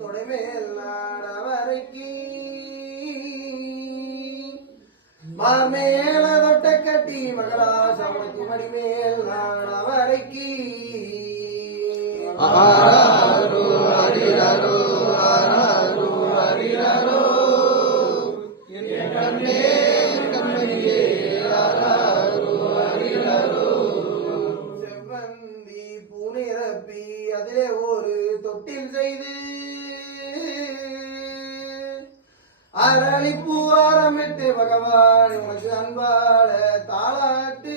தொடைமேல் நாடவரைக்கு மாமேல தொட்ட கட்டி மகளா சமைக்கு மடிமேல் நாடவரைக்கு ஆராரோ அரிரரோ ஆராரோ அரிரரோ என் கண்ணே கண்மணியே ஆராரோ அரிரரோ செவ்வந்தி பூனிரப்பி அதிலே ஒரு தொட்டில் செய்து அரளிப்பூ ஆரம்பிட்டு பகவான் உனக்கு அன்பால தாளாட்டு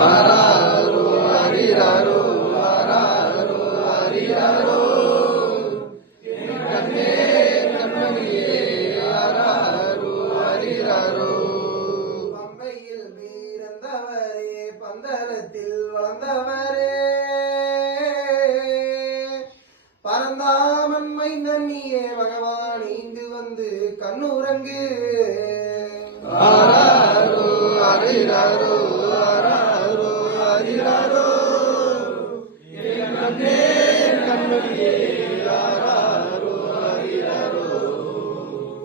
ஆராரோ அரிரரோ ஆராரோ அரிரரோ என் கண்ணே கண்மணியே ஆராரோ அரிரரோ பம்பையில் வீரந்தவரே பந்தளத்தில் வளர்ந்தவரே பரந்தாமன் மைந்தன் நீயே பகவான் இங்கு வந்து கண்ணுறங்கு ஆராரோ அரிரரோ ஆராரோ அரிரரோ என் கண்ணே கண்மணியே ஆராரோ அரிரரோ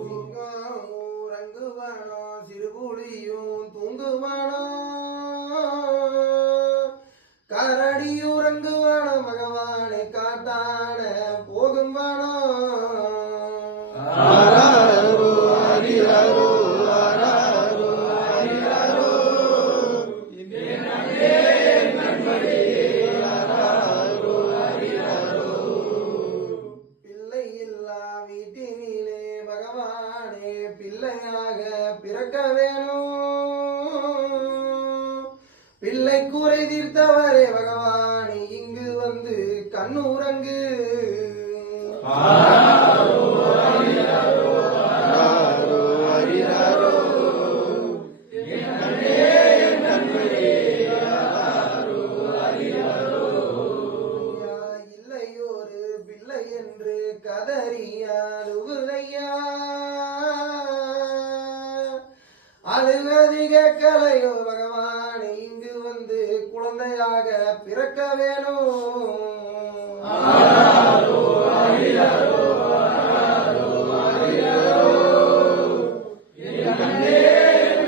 சிங்கம் உறங்குவானோ சிறுபுலியும் தூங்குவானோ கரடி உறங்குவானோ பகவானை காட்டான போகும்பானோ ஆராரோ அரிரரோ ஆராரோ அரிரரோ என் கண்ணே கண்மணியே ஆராரோ அரிரரோ பிள்ளை இல்லா வீட்டினிலே பகவானே பிள்ளையாக பிறக்க வேணும் பிள்ளை கூரை தீர்த்தவரே பகவான் இங்கு வந்து கண்ணுறங்கு ஆராரோ அரிரரோ ஆராரோ அரிரரோ என் கண்ணே கண்மணியே ஆராரோ அரிரரோ இல்லை ஒரு பிள்ளை என்று கதறியாலுகுதையா அழுவதிக கலையோ பகவான் இங்கு வந்து குழந்தையாக பிறக்க வேணும் ஆராரோ அரிரரோ ஆராரோ அரிரரோ என் கண்ணே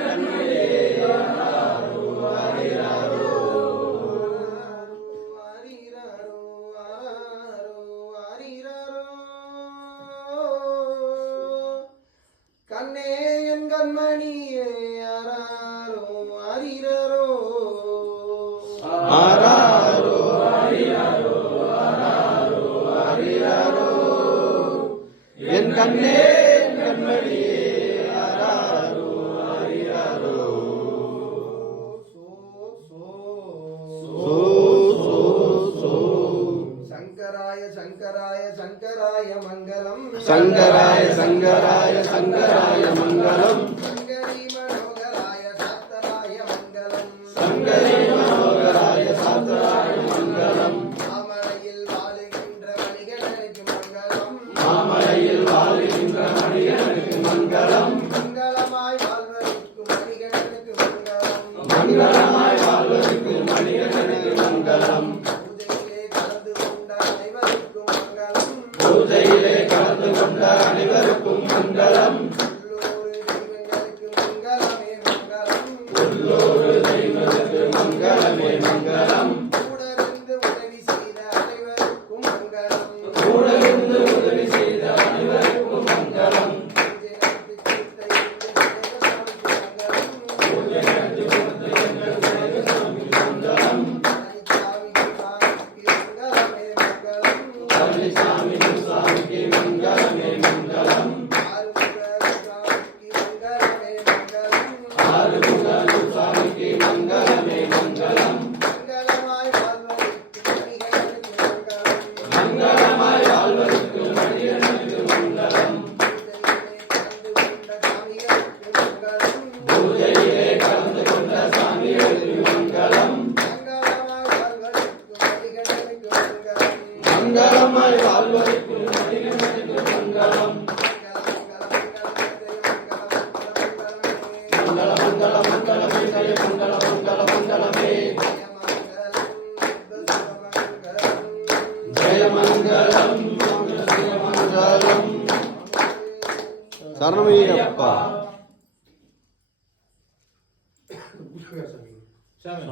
கண்மணியே ஆராரோ அரிரரோ அரிரரோ ஆராரோ அரிரரோ கண்ணே என் கண்மணியே ஆராரோ அரிரரோ ஆராரோ அரிரரோ ஆராரோ அரிரரோ என் கண்ணே கண்மணியே ஆராரோ அரிரரோ சங்கராய சங்கராய சங்கராய மங்களம் சங்கராய சங்கராய சங்கராய மங்களம் சங்கரி மனோகராய சாத்தராய மங்களம் சங்கரி மனோகராய சாத்தராய மங்களம் மாமலையில் வாழுகின்ற மணிகனுக்கு மங்களம் மாமலையில் வாழுகின்ற மணிகனுக்கு மங்களம் மங்களமாய் வாழ்வதற்கு மணிகனுக்கு மங்களம் மங்களமாய் வாழ்வதற்கு மணிகனுக்கு மங்களம் பூஜையிலே கலந்து கொண்ட அனைவருக்கும் மங்களம் சரணமையப்பா. சாமி